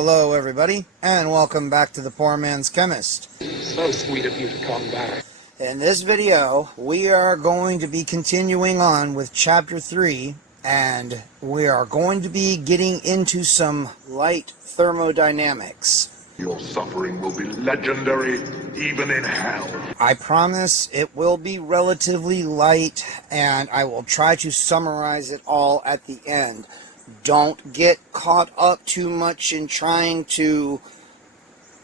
Hello everybody, and welcome back to the Poor Man's Chemist. So sweet of you to come back. In this video, we are going to be continuing on with Chapter 3, and we are going to be getting into some light thermodynamics. Your suffering will be legendary, even in hell. I promise it will be relatively light, and I will try to summarize it all at the end. Don't get caught up too much in trying to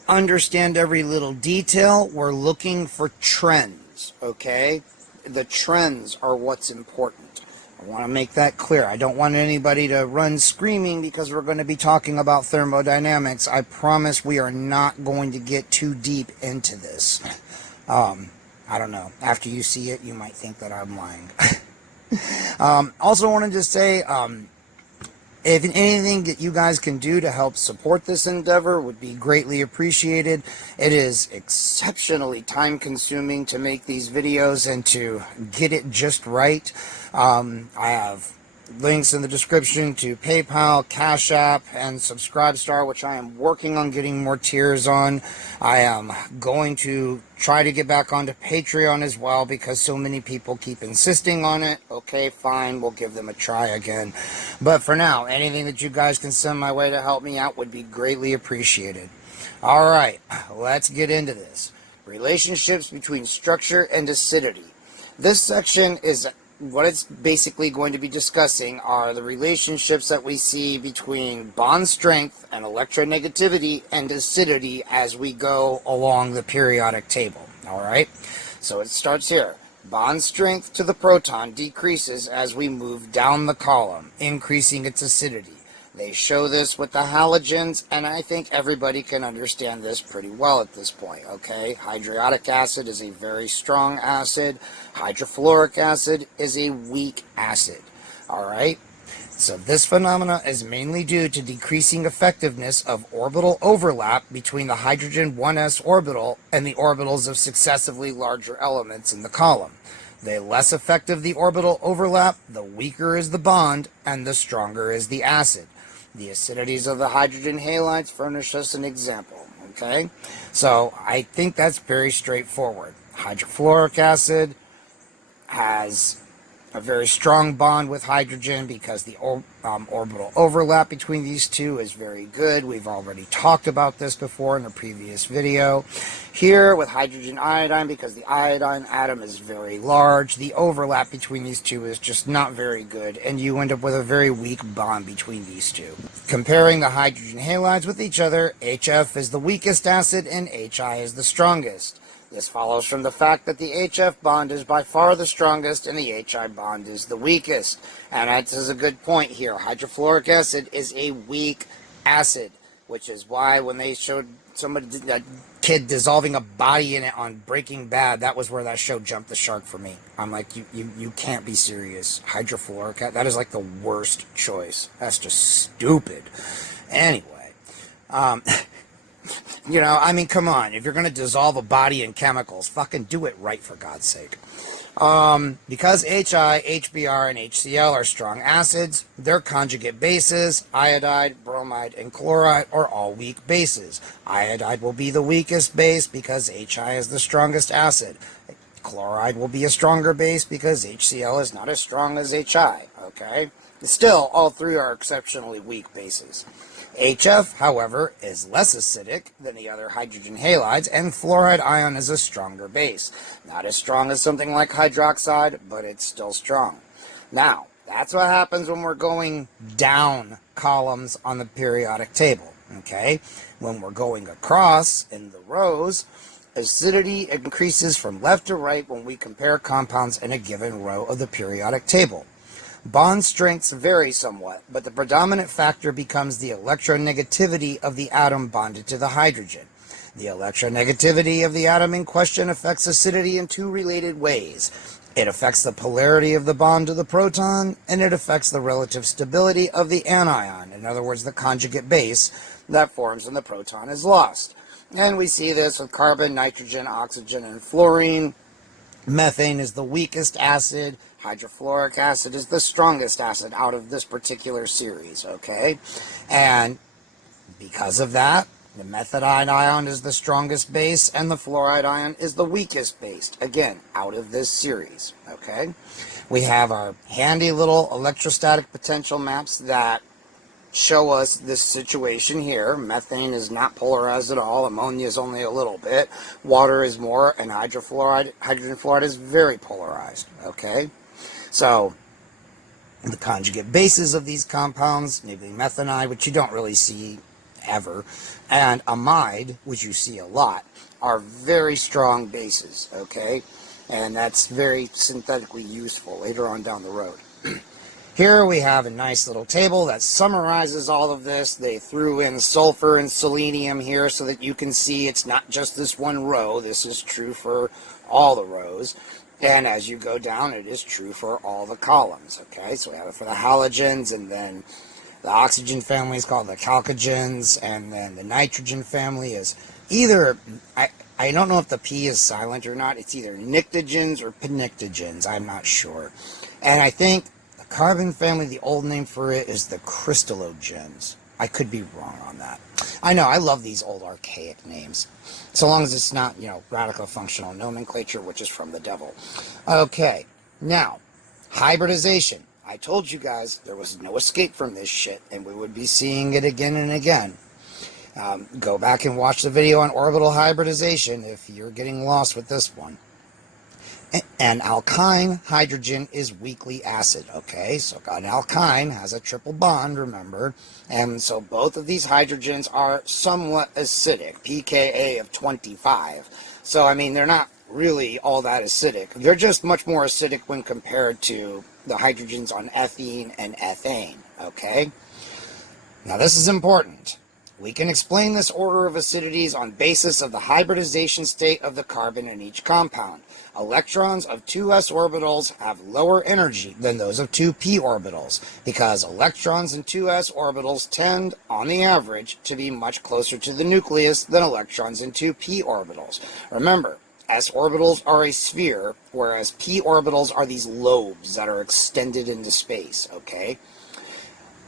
understand every little detail. We're looking for trends, okay? The trends are what's important. I want to make that clear. I don't want anybody to run screaming because we're going to be talking about thermodynamics. I promise we are not going to get too deep into this. I don't know. After you see it, you might think that I'm lying. Also wanted to say, if anything that you guys can do to help support this endeavor would be greatly appreciated. It is exceptionally time-consuming to make these videos and to get it just right. I have links in the description to PayPal, Cash App, and Subscribestar, which I am working on getting more tiers on. I am going to try to get back onto Patreon as well because so many people keep insisting on it. Okay, fine, we'll give them a try again. But for now, anything that you guys can send my way to help me out would be greatly appreciated. Alright, let's get into this. Relationships between structure and acidity. This section is what it's basically going to be discussing are the relationships that we see between bond strength and electronegativity and acidity as we go along the periodic table. Alright, so it starts here. Bond strength to the proton decreases as we move down the column, increasing its acidity. They show this with the halogens, and I think everybody can understand this pretty well at this point, okay? Hydriodic acid is a very strong acid. Hydrofluoric acid is a weak acid, all right? So this phenomena is mainly due to decreasing effectiveness of orbital overlap between the hydrogen 1s orbital and the orbitals of successively larger elements in the column. The less effective the orbital overlap, the weaker is the bond, and the stronger is the acid. The acidities of the hydrogen halides furnish us an example, okay? So I think that's very straightforward. Hydrofluoric acid has a very strong bond with hydrogen because the orbital overlap between these two is very good. We've already talked about this before in a previous video. Here with hydrogen iodine, because the iodine atom is very large, the overlap between these two is just not very good, and you end up with a very weak bond between these two. Comparing the hydrogen halides with each other, HF is the weakest acid and HI is the strongest. This follows from the fact that the HF bond is by far the strongest and the HI bond is the weakest. And that is a good point here. Hydrofluoric acid is a weak acid, which is why when they showed a kid dissolving a body in it on Breaking Bad, that was where that show jumped the shark for me. I'm like, you can't be serious. Hydrofluoric acid, that is like the worst choice. That's just stupid. Anyway, you know, I mean, come on. If you're going to dissolve a body in chemicals, fucking do it right, for God's sake. Because HI, HBr, and HCl are strong acids, their conjugate bases, iodide, bromide, and chloride, are all weak bases. Iodide will be the weakest base because HI is the strongest acid. Chloride will be a stronger base because HCl is not as strong as HI, okay? Still, all three are exceptionally weak bases. HF, however, is less acidic than the other hydrogen halides, and fluoride ion is a stronger base. Not as strong as something like hydroxide, but it's still strong. Now, that's what happens when we're going down columns on the periodic table, okay? When we're going across in the rows, acidity increases from left to right when we compare compounds in a given row of the periodic table. Bond strengths vary somewhat, but the predominant factor becomes the electronegativity of the atom bonded to the hydrogen. The electronegativity of the atom in question affects acidity in two related ways. It affects the polarity of the bond to the proton, and it affects the relative stability of the anion, in other words, the conjugate base that forms when the proton is lost. And we see this with carbon, nitrogen, oxygen, and fluorine. Methane is the weakest acid. Hydrofluoric acid is the strongest acid out of this particular series, okay? And Because of that, the methionine ion is the strongest base and the fluoride ion is the weakest base. Again, out of this series, okay? We have our handy little electrostatic potential maps that show us this situation here. Methane is not polarized at all. Ammonia is only a little bit. Water is more, and hydrogen fluoride is very polarized, okay? So, the conjugate bases of these compounds, maybe methanide, which you don't really see ever, and amide, which you see a lot, are very strong bases, okay? And that's very synthetically useful later on down the road. Here we have a nice little table that summarizes all of this. They threw in sulfur and selenium here so that you can see it's not just this one row. This is true for all the rows. And as you go down, it is true for all the columns, okay? So we have it for the halogens, and then the oxygen family is called the chalcogens, and then the nitrogen family is either, I don't know if the P is silent or not. It's either pnictogens or pnictogens. I'm not sure. And I think the carbon family, the old name for it is the crystallogens. I could be wrong on that. I know, I love these old archaic names. So long as it's not, radical functional nomenclature, which is from the devil. Okay, now, hybridization. I told you guys there was no escape from this shit, and we would be seeing it again and again. Go back and watch the video on orbital hybridization if you're getting lost with this one. An alkyne hydrogen is weakly acid, okay? So an alkyne has a triple bond, remember? And so both of these hydrogens are somewhat acidic, pKa of 25. So, I mean, they're not really all that acidic. They're just much more acidic when compared to the hydrogens on ethene and ethane, okay? Now, this is important. We can explain this order of acidities on basis of the hybridization state of the carbon in each compound. Electrons of 2s orbitals have lower energy than those of 2p orbitals because electrons in 2s orbitals tend, on the average, to be much closer to the nucleus than electrons in 2p orbitals. Remember, s orbitals are a sphere, whereas p orbitals are these lobes that are extended into space, okay?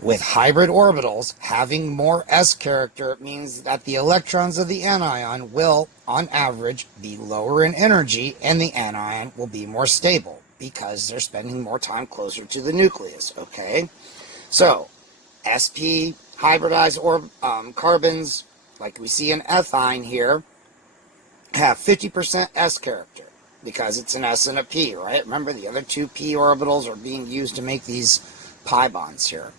With hybrid orbitals, having more s character means that the electrons of the anion will, on average, be lower in energy, and the anion will be more stable because they're spending more time closer to the nucleus, okay? So, sp hybridized carbons, like we see in ethine here, have 50% s character because it's an s and a p, right? Remember, the other two p orbitals are being used to make these pi bonds here.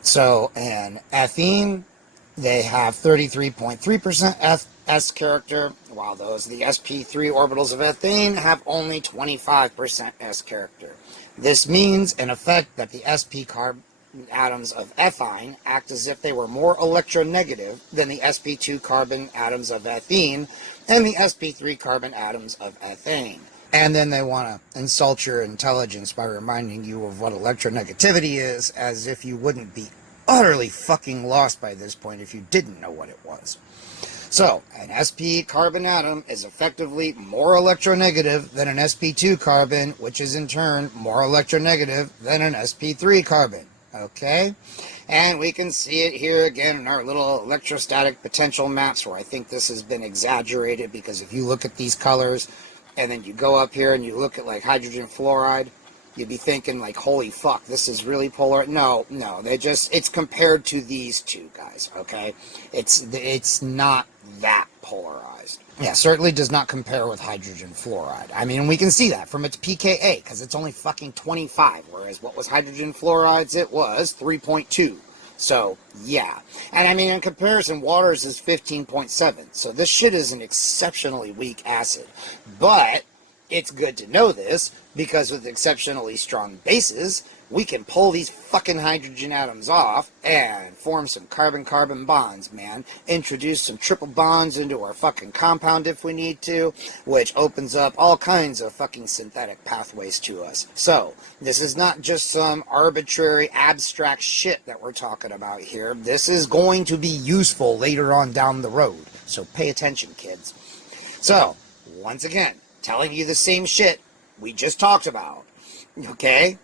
So, in ethene, they have 33.3% S character, while the sp3 orbitals of ethane have only 25% S character. This means, in effect, that the sp carbon atoms of ethine act as if they were more electronegative than the sp2 carbon atoms of ethene and the sp3 carbon atoms of ethane. And then they want to insult your intelligence by reminding you of what electronegativity is, as if you wouldn't be utterly fucking lost by this point if you didn't know what it was. So, an sp carbon atom is effectively more electronegative than an sp2 carbon, which is in turn more electronegative than an sp3 carbon. Okay? And we can see it here again in our little electrostatic potential maps, where I think this has been exaggerated, because if you look at these colors, and then you go up here and you look at like hydrogen fluoride, you'd be thinking like, holy fuck, this is really polar. No, it's compared to these two guys, okay? It's not that polarized. Yeah, certainly does not compare with hydrogen fluoride. I mean, we can see that from its pKa, because it's only fucking 25, whereas what was hydrogen fluoride's? It was 3.2. So, yeah. And I mean, in comparison, water's is 15.7. So this shit is an exceptionally weak acid. But it's good to know this, because with exceptionally strong bases, we can pull these fucking hydrogen atoms off and form some carbon-carbon bonds, man. Introduce some triple bonds into our fucking compound if we need to, which opens up all kinds of fucking synthetic pathways to us. So, this is not just some arbitrary, abstract shit that we're talking about here. This is going to be useful later on down the road. So pay attention, kids. So, once again, telling you the same shit we just talked about, okay?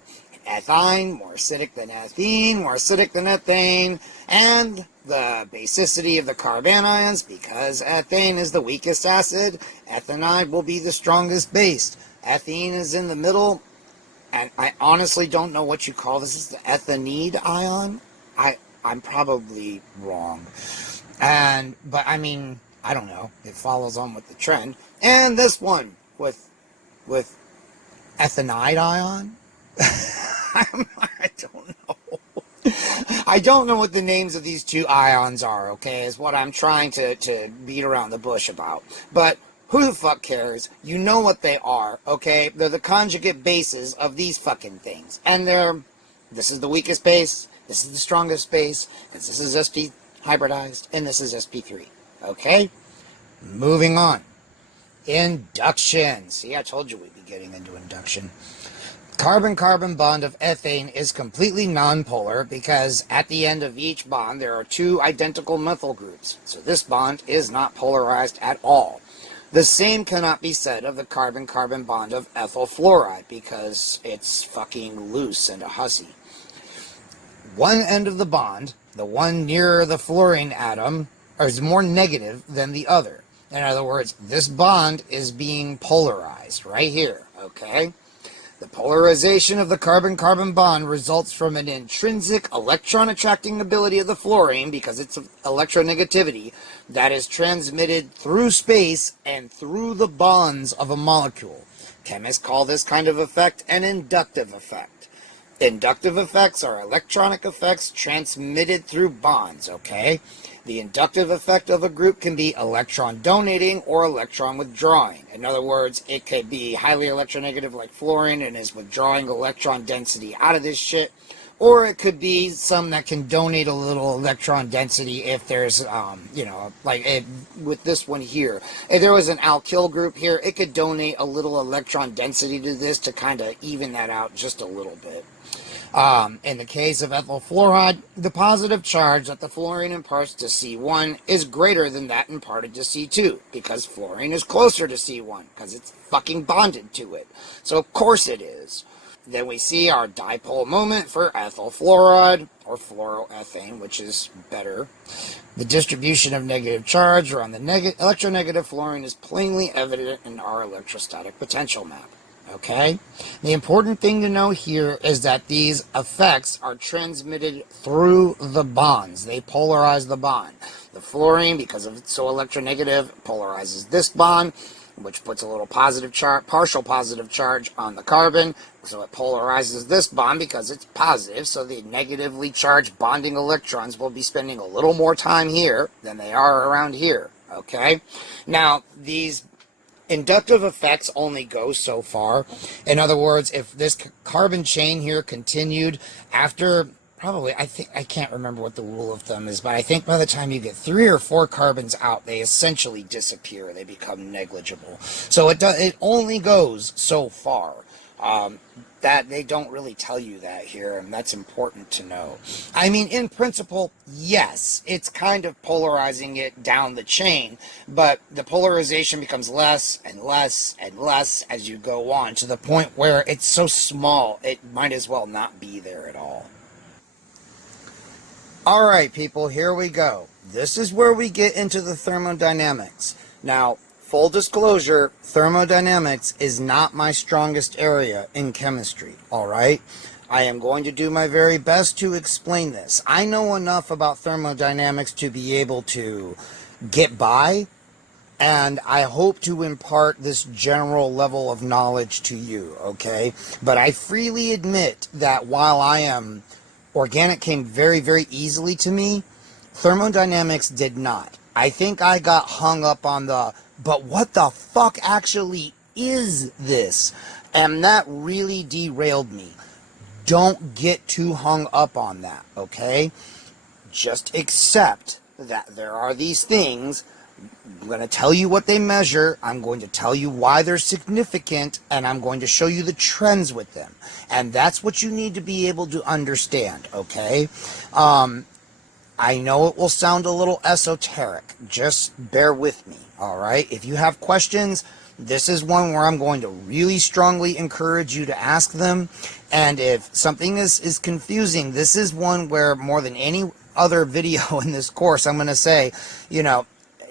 ethyne, more acidic than ethene, more acidic than ethane, and the basicity of the carbanions, because ethane is the weakest acid, ethanide will be the strongest base. Ethene is in the middle, and I honestly don't know what you call this. Is the ethanide ion? I'm probably wrong. But I mean, I don't know. It follows on with the trend. And this one with ethanide ion? I don't know. I don't know what the names of these two ions are, okay, is what I'm trying to beat around the bush about. But who the fuck cares? You know what they are, okay? They're the conjugate bases of these fucking things. And this is the weakest base, this is the strongest base, and this is sp hybridized, and this is sp3, okay? Moving on. Induction. See, I told you we'd be getting into induction. Carbon-carbon bond of ethane is completely nonpolar because at the end of each bond there are two identical methyl groups. So this bond is not polarized at all. The same cannot be said of the carbon-carbon bond of ethyl fluoride because it's fucking loose and a hussy. One end of the bond, the one nearer the fluorine atom, is more negative than the other. In other words, this bond is being polarized right here, okay? The polarization of the carbon-carbon bond results from an intrinsic electron-attracting ability of the fluorine, because it's electronegativity, that is transmitted through space and through the bonds of a molecule. Chemists call this kind of effect an inductive effect. Inductive effects are electronic effects transmitted through bonds, okay? The inductive effect of a group can be electron donating or electron withdrawing. In other words, it could be highly electronegative like fluorine and is withdrawing electron density out of this shit. Or it could be some that can donate a little electron density if there's, with this one here. If there was an alkyl group here, it could donate a little electron density to this to kind of even that out just a little bit. In the case of ethyl fluoride, the positive charge that the fluorine imparts to C1 is greater than that imparted to C2, because fluorine is closer to C1, because it's fucking bonded to it. So of course it is. Then we see our dipole moment for ethyl fluoride, or fluoroethane, which is better. The distribution of negative charge around the electronegative fluorine is plainly evident in our electrostatic potential map. Okay? The important thing to know here is that these effects are transmitted through the bonds. They polarize the bond. The fluorine, because it's so electronegative, polarizes this bond, which puts a little positive charge, partial positive charge on the carbon. So it polarizes this bond because it's positive, so the negatively charged bonding electrons will be spending a little more time here than they are around here. Okay? Now, these inductive effects only go so far. In other words, if this carbon chain here continued after probably, I can't remember what the rule of thumb is, but I think by the time you get 3 or 4 carbons out, they essentially disappear. They become negligible. So it only goes so far. That they don't really tell you that here, and that's important to know. I mean, in principle, yes, it's kind of polarizing it down the chain, but the polarization becomes less and less and less as you go on, to the point where it's so small, it might as well not be there at all. Alright, people, here we go. This is where we get into the thermodynamics. Now, full disclosure, thermodynamics is not my strongest area in chemistry, alright? I am going to do my very best to explain this. I know enough about thermodynamics to be able to get by, and I hope to impart this general level of knowledge to you, okay? But I freely admit that while organic came very, very easily to me, thermodynamics did not. I think I got hung up on but what the fuck actually is this? And that really derailed me. Don't get too hung up on that, okay? Just accept that there are these things. I'm going to tell you what they measure. I'm going to tell you why they're significant, and I'm going to show you the trends with them. And that's what you need to be able to understand, okay? I know it will sound a little esoteric. Just bear with me, all right? If you have questions, This is one where I'm going to really strongly encourage you to ask them. And if something is confusing, this is one where more than any other video in this course, I'm going to say,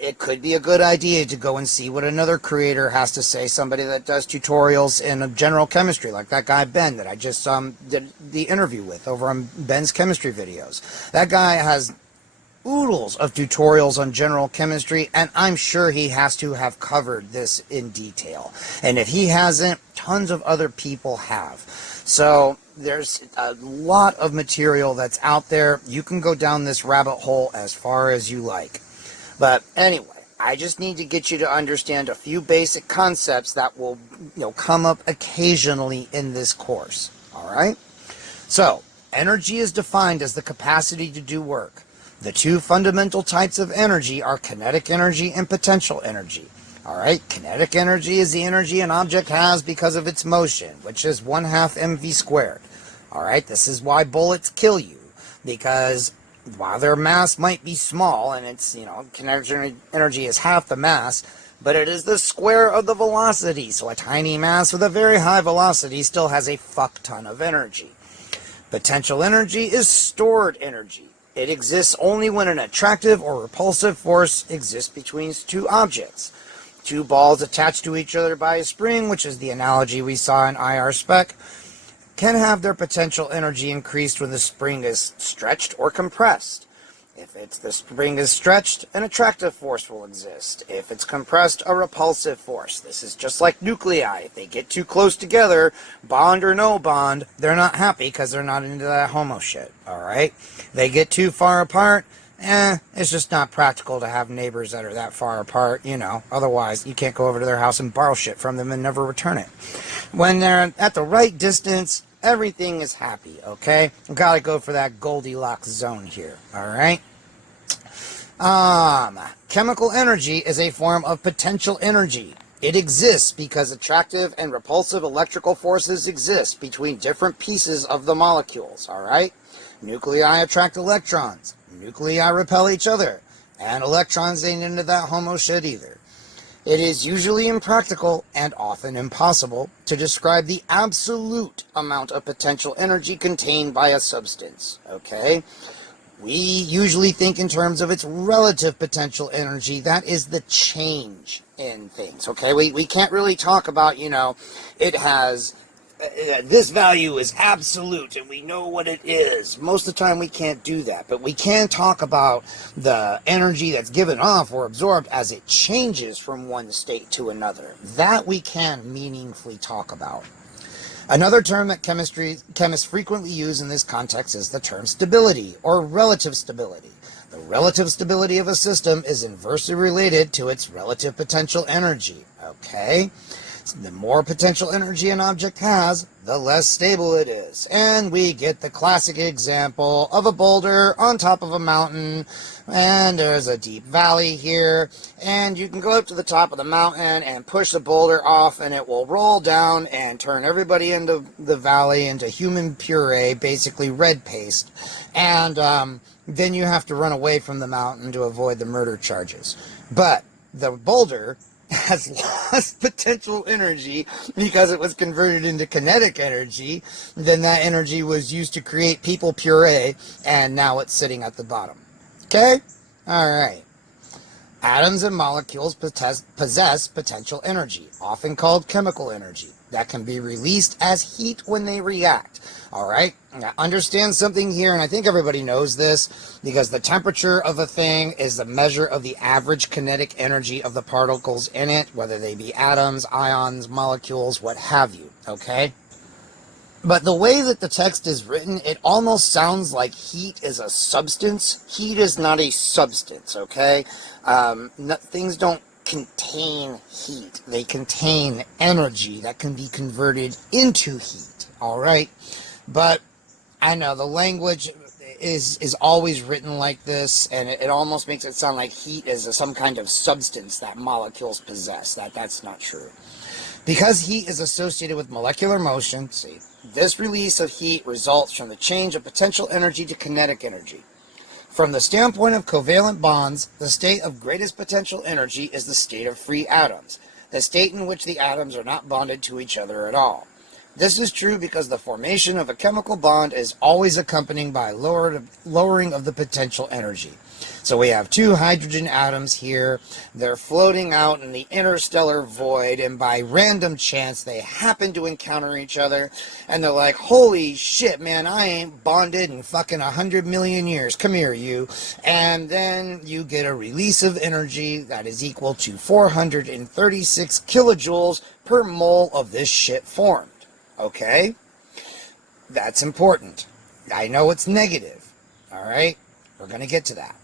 it could be a good idea to go and see what another creator has to say, somebody that does tutorials in general chemistry, like that guy Ben that I just did the interview with over on Ben's chemistry videos. That guy has oodles of tutorials on general chemistry, and I'm sure he has to have covered this in detail. And if he hasn't, tons of other people have. So there's a lot of material that's out there. You can go down this rabbit hole as far as you like. But anyway, I just need to get you to understand a few basic concepts that will, come up occasionally in this course. All right? So, energy is defined as the capacity to do work. The two fundamental types of energy are kinetic energy and potential energy. All right? Kinetic energy is the energy an object has because of its motion, which is 1/2 mv squared. All right? This is why bullets kill you, because while their mass might be small, and it's, kinetic energy is half the mass, but it is the square of the velocity. So a tiny mass with a very high velocity still has a fuck ton of energy. Potential energy is stored energy. It exists only when an attractive or repulsive force exists between two objects. Two balls attached to each other by a spring, which is the analogy we saw in IR spec, can have their potential energy increased when the spring is stretched or compressed. If the spring is stretched, an attractive force will exist. If it's compressed, a repulsive force. This is just like nuclei. If they get too close together, bond or no bond, they're not happy because they're not into that homo shit, alright? They get too far apart, it's just not practical to have neighbors that are that far apart, Otherwise, you can't go over to their house and borrow shit from them and never return it. When they're at the right distance, everything is happy, okay? I've got to go for that Goldilocks zone here, alright? Chemical energy is a form of potential energy. It exists because attractive and repulsive electrical forces exist between different pieces of the molecules, alright? Nuclei attract electrons. Nuclei repel each other. And electrons ain't into that homo shit either. It is usually impractical and often impossible to describe the absolute amount of potential energy contained by a substance, okay? We usually think in terms of its relative potential energy. That is the change in things, okay? We can't really talk about, it has this value is absolute and we know what it is. Most of the time we can't do that, but we can talk about the energy that's given off or absorbed as it changes from one state to another. That we can meaningfully talk about. Another term that chemists frequently use in this context is the term stability or relative stability. The relative stability of a system is inversely related to its relative potential energy, okay? The more potential energy an object has, the less stable it is. And we get the classic example of a boulder on top of a mountain, and there's a deep valley here, and you can go up to the top of the mountain and push the boulder off, and it will roll down and turn everybody into the valley into human puree, basically red paste, and then you have to run away from the mountain to avoid the murder charges. But the boulder has lost potential energy because it was converted into kinetic energy. Then that energy was used to create people puree, and now it's sitting at the bottom. Okay? Alright. Atoms and molecules possess potential energy, often called chemical energy, that can be released as heat when they react. Alright? Now understand something here, and I think everybody knows this, because the temperature of a thing is the measure of the average kinetic energy of the particles in it, whether they be atoms, ions, molecules, what have you. Okay? But the way that the text is written, it almost sounds like heat is a substance. Heat is not a substance, okay? Things don't contain heat. They contain energy that can be converted into heat, all right? But I know the language is always written like this, and it almost makes it sound like heat is some kind of substance that molecules possess. That's not true. Because heat is associated with molecular motion, see, this release of heat results from the change of potential energy to kinetic energy. From the standpoint of covalent bonds, the state of greatest potential energy is the state of free atoms. the state in which the atoms are not bonded to each other at all. This is true because the formation of a chemical bond is always accompanied by lowering of the potential energy. So we have two hydrogen atoms here. They're floating out in the interstellar void, and by random chance, they happen to encounter each other, and they're like, holy shit, man, I ain't bonded in fucking 100 million years. Come here, you. And then you get a release of energy that is equal to 436 kilojoules per mole of this shit formed. Okay? That's important. I know it's negative. All right? We're going to get to that.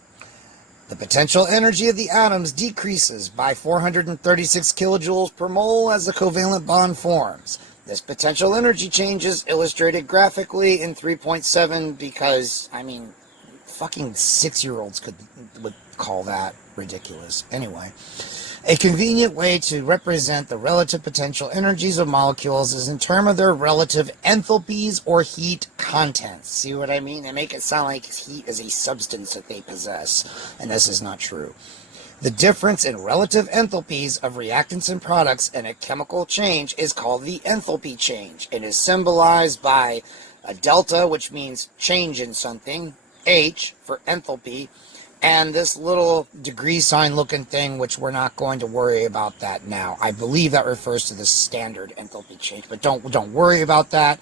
The potential energy of the atoms decreases by 436 kilojoules per mole as the covalent bond forms. This potential energy change is illustrated graphically in 3.7 because, I mean, fucking 6-year-olds would call that ridiculous. Anyway, a convenient way to represent the relative potential energies of molecules is in terms of their relative enthalpies or heat contents. See what I mean? They make it sound like heat is a substance that they possess, and this is not true. The difference in relative enthalpies of reactants and products in a chemical change is called the enthalpy change and is symbolized by a delta, which means change in something, H for enthalpy, and this little degree sign looking thing, which we're not going to worry about that now. I believe that refers to the standard enthalpy change, but don't worry about that.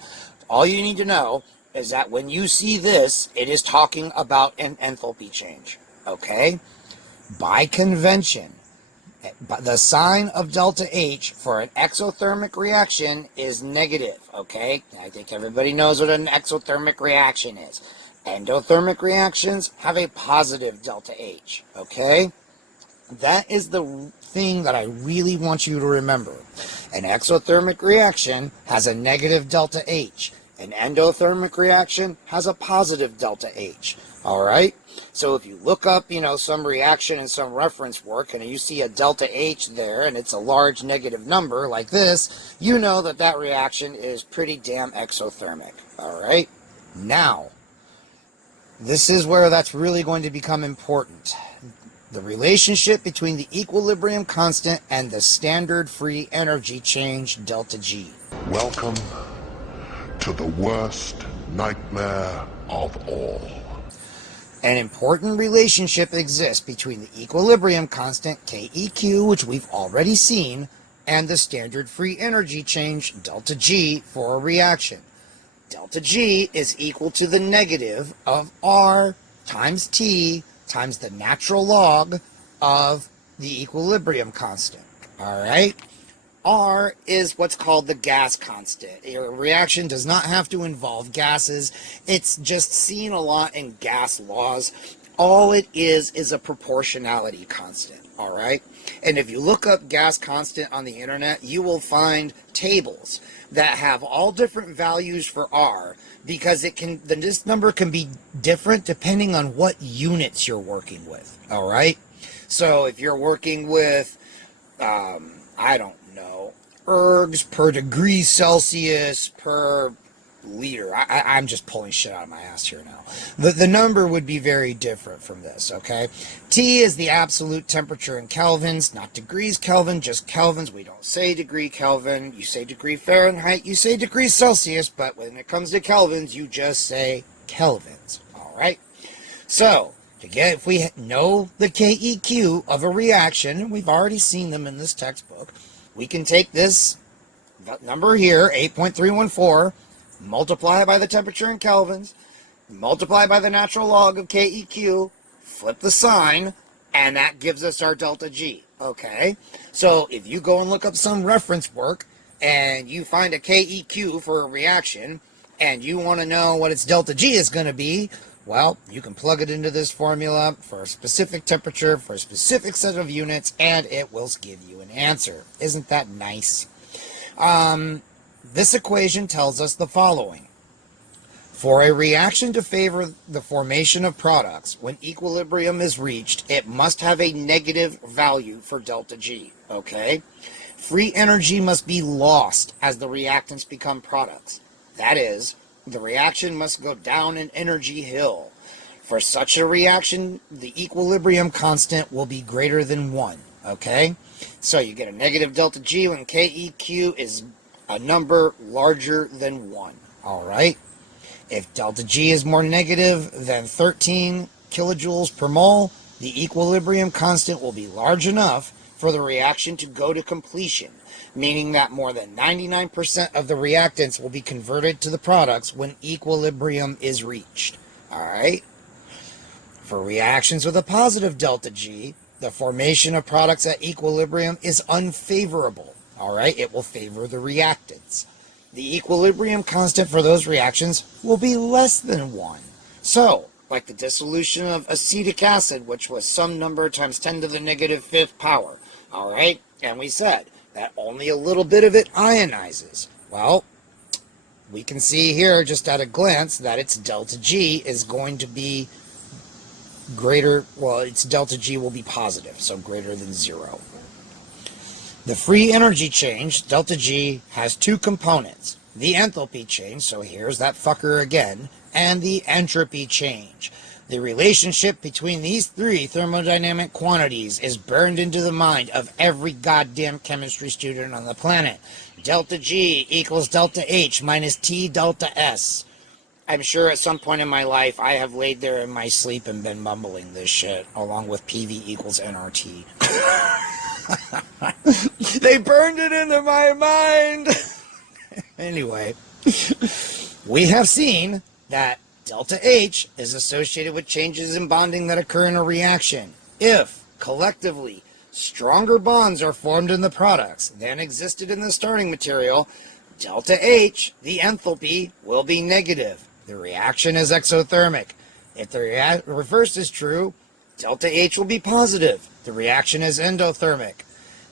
All you need to know is that when you see this, it is talking about an enthalpy change, okay? By convention, the sign of delta H for an exothermic reaction is negative, okay? I think everybody knows what an exothermic reaction is. Endothermic reactions have a positive delta H, okay? That is the thing that I really want you to remember. An exothermic reaction has a negative delta H. An endothermic reaction has a positive delta H, all right? So if you look up, some reaction in some reference work and you see a delta H there and it's a large negative number like this, you know that that reaction is pretty damn exothermic, all right? Now, this is where that's really going to become important. The relationship between the equilibrium constant and the standard free energy change, delta G. Welcome to the worst nightmare of all. An important relationship exists between the equilibrium constant, KEQ, which we've already seen, and the standard free energy change, delta G, for a reaction. Delta G is equal to the negative of R times T times the natural log of the equilibrium constant. All right? R is what's called the gas constant. A reaction does not have to involve gases. It's just seen a lot in gas laws. All it is a proportionality constant. All right? And if you look up gas constant on the internet, you will find tables that have all different values for R because this number can be different depending on what units you're working with. All right? So if you're working with, I don't know, ergs per degree Celsius per liter. I'm just pulling shit out of my ass here now. The number would be very different from this, okay? T is the absolute temperature in kelvins, not degrees Kelvin, just kelvins. We don't say degree Kelvin. You say degree Fahrenheit, you say degree Celsius, but when it comes to kelvins, you just say kelvins, all right? So, if we know the KEQ of a reaction, and we've already seen them in this textbook, we can take this number here, 8.314, multiply by the temperature in kelvins, multiply by the natural log of KEQ, flip the sign, and that gives us our delta G, okay? So if you go and look up some reference work and you find a KEQ for a reaction and you want to know what its delta G is going to be, well, you can plug it into this formula for a specific temperature, for a specific set of units, and it will give you an answer. Isn't that nice? This equation tells us the following. For a reaction to favor the formation of products, when equilibrium is reached, it must have a negative value for delta G, okay? Free energy must be lost as the reactants become products. That is, the reaction must go down an energy hill. For such a reaction, the equilibrium constant will be greater than 1, Okay? So you get a negative delta G when KEQ is a number larger than 1. Alright? If delta G is more negative than 13 kilojoules per mole, the equilibrium constant will be large enough for the reaction to go to completion, meaning that more than 99% of the reactants will be converted to the products when equilibrium is reached. Alright? For reactions with a positive delta G, the formation of products at equilibrium is unfavorable. Alright? It will favor the reactants. The equilibrium constant for those reactions will be less than 1. So, like the dissolution of acetic acid, which was some number times 10 to the negative 5th power. Alright? And we said that only a little bit of it ionizes. Well, we can see here just at a glance that its delta G is going to be greater, well, its delta G will be positive, so greater than 0. The free energy change, delta G, has two components. The enthalpy change, so here's that fucker again, and the entropy change. The relationship between these three thermodynamic quantities is burned into the mind of every goddamn chemistry student on the planet. Delta G equals delta H minus T delta S. I'm sure at some point in my life I have laid there in my sleep and been mumbling this shit, along with PV equals nRT. They burned it into my mind! Anyway, we have seen that delta H is associated with changes in bonding that occur in a reaction. If, collectively, stronger bonds are formed in the products than existed in the starting material, delta H, the enthalpy, will be negative. The reaction is exothermic. If the reverse is true, delta H will be positive. The reaction is endothermic.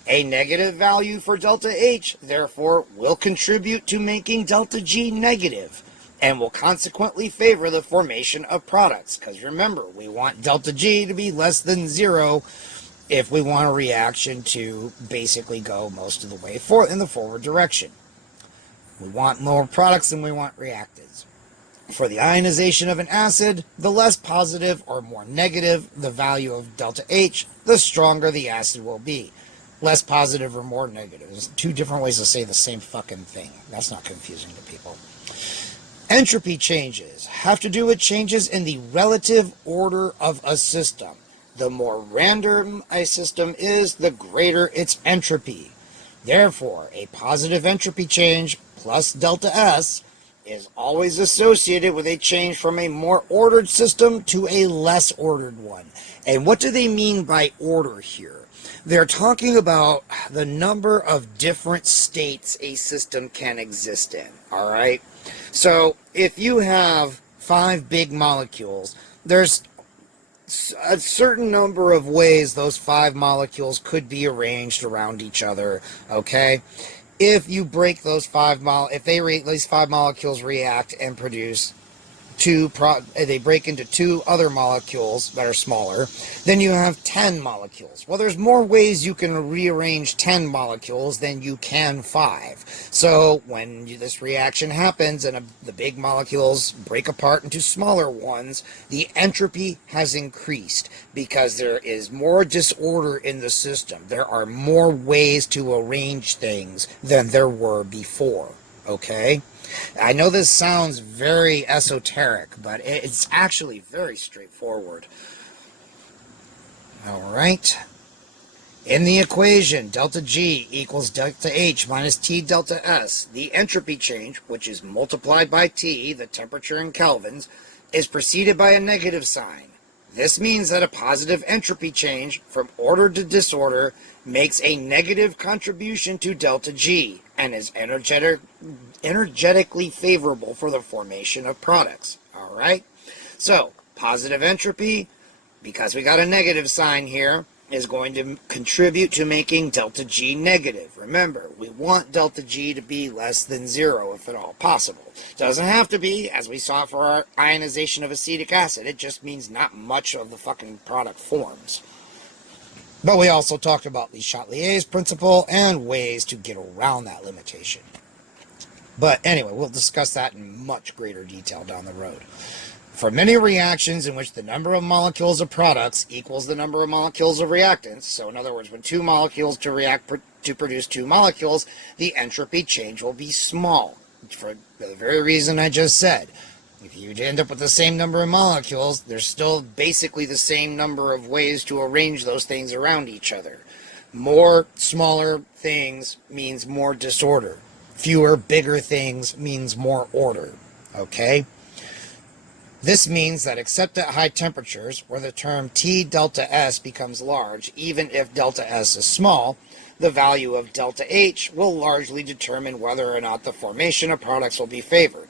A negative value for delta H, therefore, will contribute to making delta G negative and will consequently favor the formation of products. Because remember, we want delta G to be less than 0 if we want a reaction to basically go most of the way in the forward direction. We want more products than we want reactants. For the ionization of an acid, the less positive or more negative the value of delta H, the stronger the acid will be. Less positive or more negative. There's two different ways to say the same fucking thing. That's not confusing to people. Entropy changes have to do with changes in the relative order of a system. The more random a system is, the greater its entropy. Therefore, a positive entropy change plus delta S is always associated with a change from a more ordered system to a less ordered one. And what do they mean by order here? They're talking about the number of different states a system can exist in, all right? So if you have 5 big molecules, there's a certain number of ways those 5 molecules could be arranged around each other, okay? If you break those these 5 molecules react and produce they break into 2 other molecules that are smaller, then you have 10 molecules. Well, there's more ways you can rearrange 10 molecules than you can 5. So when this reaction happens and the big molecules break apart into smaller ones, the entropy has increased because there is more disorder in the system. There are more ways to arrange things than there were before, okay? I know this sounds very esoteric, but it's actually very straightforward. Alright. In the equation, delta G equals delta H minus T delta S, the entropy change, which is multiplied by T, the temperature in kelvins, is preceded by a negative sign. This means that a positive entropy change from order to disorder makes a negative contribution to delta G and is energetically favorable for the formation of products. Alright? So, positive entropy, because we got a negative sign here, is going to contribute to making delta G negative. Remember, we want delta G to be less than 0 if at all possible. Doesn't have to be, as we saw for our ionization of acetic acid. It just means not much of the fucking product forms. But we also talked about Le Chatelier's principle and ways to get around that limitation. But anyway, we'll discuss that in much greater detail down the road. For many reactions in which the number of molecules of products equals the number of molecules of reactants, so in other words, when two molecules to react to produce two molecules, the entropy change will be small, for the very reason I just said. If you end up with the same number of molecules, there's still basically the same number of ways to arrange those things around each other. More smaller things means more disorder. Fewer bigger things means more order. Okay? This means that except at high temperatures, where the term T delta S becomes large, even if delta S is small, the value of delta H will largely determine whether or not the formation of products will be favored.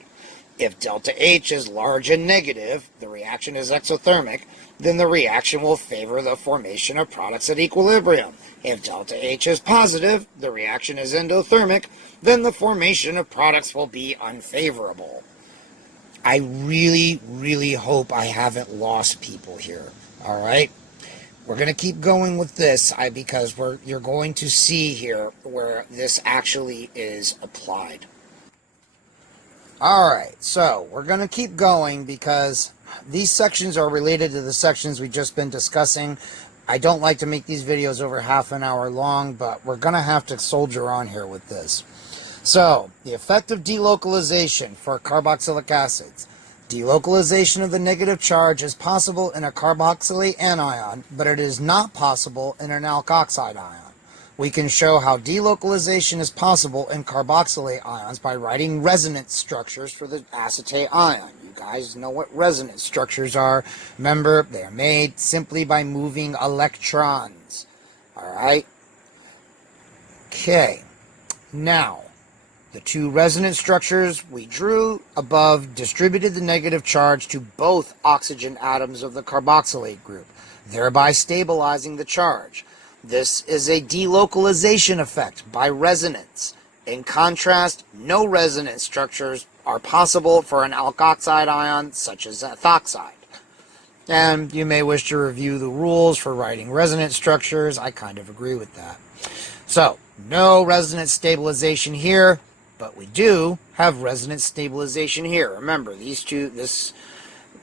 If delta H is large and negative, the reaction is exothermic, then the reaction will favor the formation of products at equilibrium. If delta H is positive, the reaction is endothermic, then the formation of products will be unfavorable. I really, really hope I haven't lost people here. All right? We're going to keep going with this because you're going to see here where this actually is applied. All right, so we're going to keep going because these sections are related to the sections we've just been discussing. I don't like to make these videos over half an hour long, but we're going to have to soldier on here with this. So, the effect of delocalization for carboxylic acids. Delocalization of the negative charge is possible in a carboxylate anion, but it is not possible in an alkoxide ion. We can show how delocalization is possible in carboxylate ions by writing resonance structures for the acetate ion. You guys know what resonance structures are. Remember, they are made simply by moving electrons. All right? Okay. Now, the two resonance structures we drew above distributed the negative charge to both oxygen atoms of the carboxylate group, thereby stabilizing the charge. This is a delocalization effect by resonance. In contrast, no resonance structures are possible for an alkoxide ion such as ethoxide. And you may wish to review the rules for writing resonance structures. I kind of agree with that. So, no resonance stabilization here, but we do have resonance stabilization here. Remember, these two,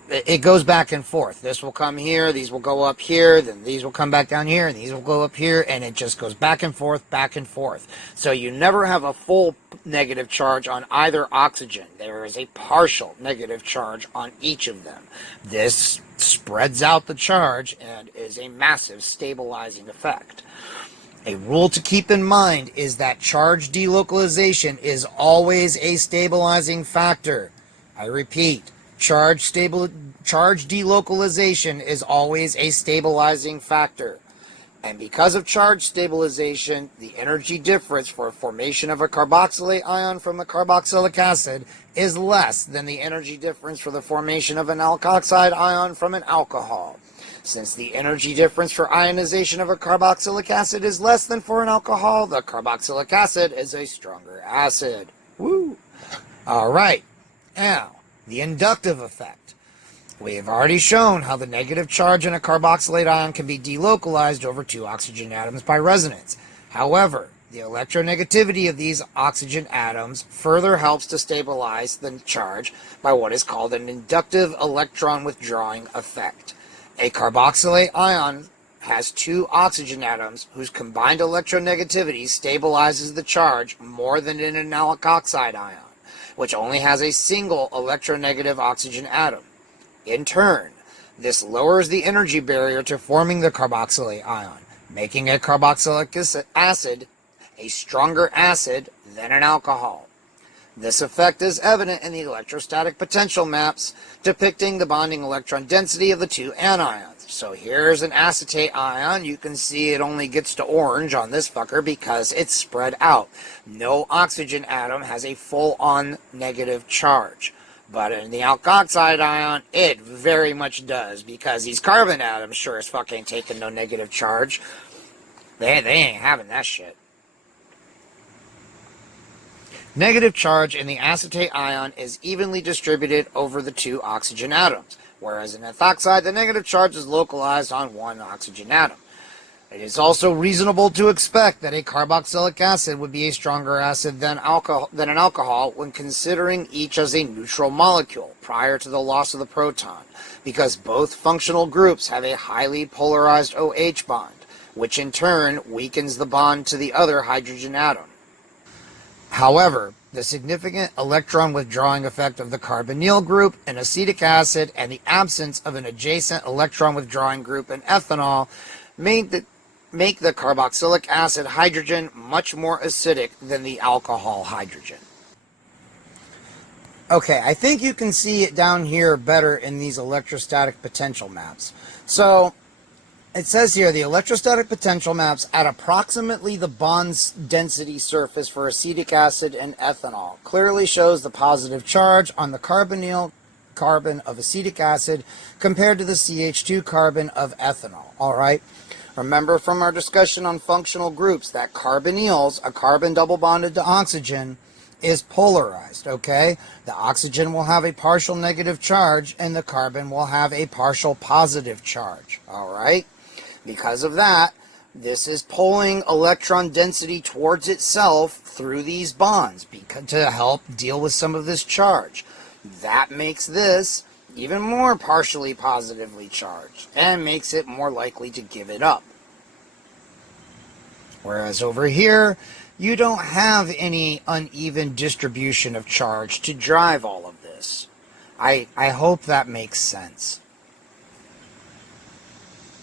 it goes back and forth. This will come here, these will go up here, then these will come back down here, and these will go up here, and it just goes back and forth, back and forth. So you never have a full negative charge on either oxygen. There is a partial negative charge on each of them. This spreads out the charge and is a massive stabilizing effect. A rule to keep in mind is that charge delocalization is always a stabilizing factor. I repeat, charge delocalization is always a stabilizing factor. And because of charge stabilization, the energy difference for formation of a carboxylate ion from a carboxylic acid is less than the energy difference for the formation of an alkoxide ion from an alcohol. Since the energy difference for ionization of a carboxylic acid is less than for an alcohol, the carboxylic acid is a stronger acid. Woo! All right. Now, the inductive effect. We have already shown how the negative charge in a carboxylate ion can be delocalized over two oxygen atoms by resonance. However, the electronegativity of these oxygen atoms further helps to stabilize the charge by what is called an inductive electron withdrawing effect. A carboxylate ion has two oxygen atoms whose combined electronegativity stabilizes the charge more than in an alkoxide ion, which only has a single electronegative oxygen atom. In turn, this lowers the energy barrier to forming the carboxylate ion, making a carboxylic acid a stronger acid than an alcohol. This effect is evident in the electrostatic potential maps depicting the bonding electron density of the two anions. So here's an acetate ion. You can see it only gets to orange on this fucker because it's spread out. No oxygen atom has a full-on negative charge. But in the alkoxide ion, it very much does, because these carbon atoms sure as fuck ain't taking no negative charge. They ain't having that shit. Negative charge in the acetate ion is evenly distributed over the two oxygen atoms, whereas in ethoxide, the negative charge is localized on one oxygen atom. It is also reasonable to expect that a carboxylic acid would be a stronger acid than an alcohol when considering each as a neutral molecule prior to the loss of the proton, because both functional groups have a highly polarized OH bond, which in turn weakens the bond to the other hydrogen atom. However, the significant electron withdrawing effect of the carbonyl group in acetic acid and the absence of an adjacent electron withdrawing group in ethanol make the carboxylic acid hydrogen much more acidic than the alcohol hydrogen. Okay, I think you can see it down here better in these electrostatic potential maps. So, it says here the electrostatic potential maps at approximately the bond's density surface for acetic acid and ethanol clearly shows the positive charge on the carbonyl carbon of acetic acid compared to the CH2 carbon of ethanol. All right. Remember from our discussion on functional groups that carbonyls, a carbon double bonded to oxygen, is polarized, okay? The oxygen will have a partial negative charge and the carbon will have a partial positive charge, all right? Because of that, this is pulling electron density towards itself through these bonds to help deal with some of this charge. That makes this even more partially positively charged and makes it more likely to give it up. Whereas over here, you don't have any uneven distribution of charge to drive all of this. I hope that makes sense.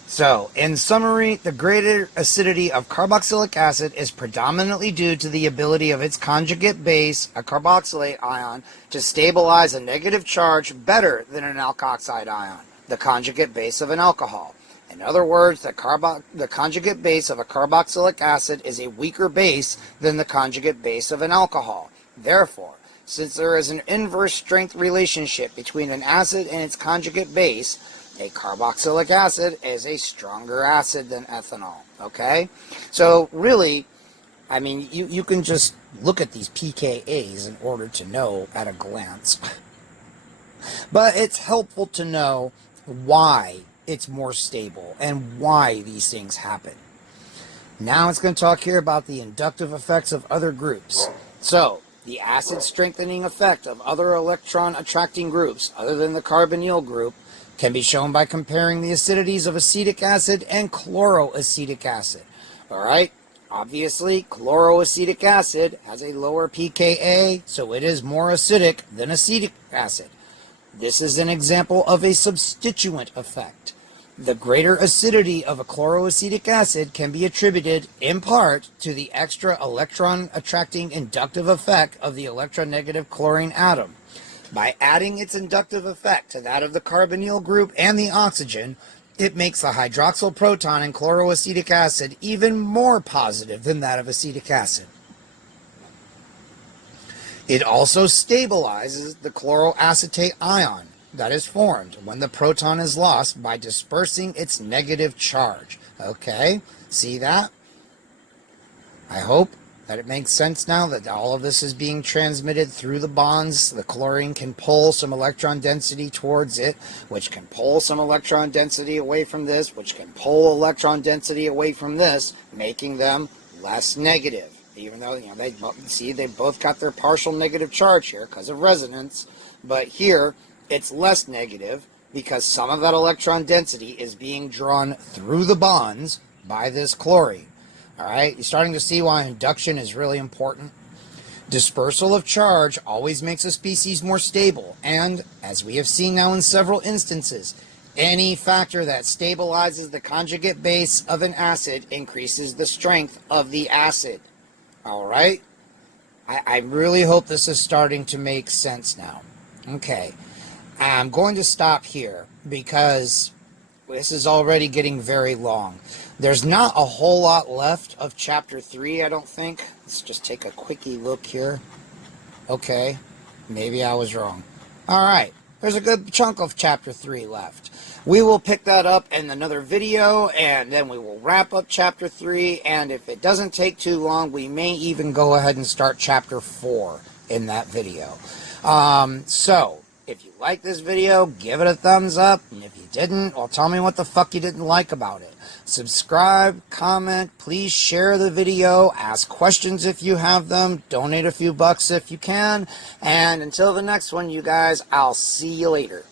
So, in summary, the greater acidity of carboxylic acid is predominantly due to the ability of its conjugate base, a carboxylate ion, to stabilize a negative charge better than an alkoxide ion, the conjugate base of an alcohol. In other words, the conjugate base of a carboxylic acid is a weaker base than the conjugate base of an alcohol. Therefore, since there is an inverse strength relationship between an acid and its conjugate base, a carboxylic acid is a stronger acid than ethanol, okay? So really, I mean, you can just look at these pKa's in order to know at a glance. But it's helpful to know why it's more stable and why these things happen. Now it's going to talk here about the inductive effects of other groups. So, the acid strengthening effect of other electron attracting groups other than the carbonyl group can be shown by comparing the acidities of acetic acid and chloroacetic acid. Alright, obviously chloroacetic acid has a lower pKa, so it is more acidic than acetic acid. This is an example of a substituent effect. The greater acidity of a chloroacetic acid can be attributed, in part, to the extra electron-attracting inductive effect of the electronegative chlorine atom. By adding its inductive effect to that of the carbonyl group and the oxygen, it makes the hydroxyl proton in chloroacetic acid even more positive than that of acetic acid. It also stabilizes the chloroacetate ion that is formed when the proton is lost by dispersing its negative charge. Okay, see that? I hope that it makes sense now that all of this is being transmitted through the bonds. The chlorine can pull some electron density towards it, which can pull some electron density away from this, which can pull electron density away from this, making them less negative. Even though, you know, they both got their partial negative charge here because of resonance, but here it's less negative because some of that electron density is being drawn through the bonds by this chlorine. All right, you're starting to see why induction is really important. Dispersal of charge always makes a species more stable, and, as we have seen now in several instances, any factor that stabilizes the conjugate base of an acid increases the strength of the acid. All right? I really hope this is starting to make sense now. Okay, I'm going to stop here because this is already getting very long. There's not a whole lot left of Chapter 3, I don't think. Let's just take a quickie look here. Okay, maybe I was wrong. Alright, there's a good chunk of Chapter 3 left. We will pick that up in another video, and then we will wrap up Chapter 3, and if it doesn't take too long, we may even go ahead and start Chapter 4 in that video. So, If you like this video, give it a thumbs up. And if you didn't, well, tell me what the fuck you didn't like about it. Subscribe, comment, please share the video, ask questions if you have them, donate a few bucks if you can. And until the next one, you guys, I'll see you later.